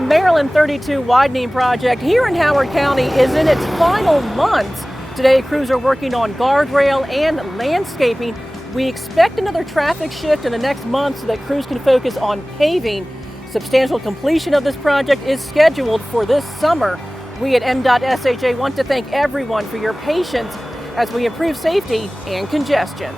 The Maryland 32 widening project here in Howard County is in its final months. Today, crews are working on guardrail and landscaping. We expect another traffic shift in the next month so that crews can focus on paving. Substantial completion of this project is scheduled for this summer. We at MDOT SHA want to thank everyone for your patience as we improve safety and congestion.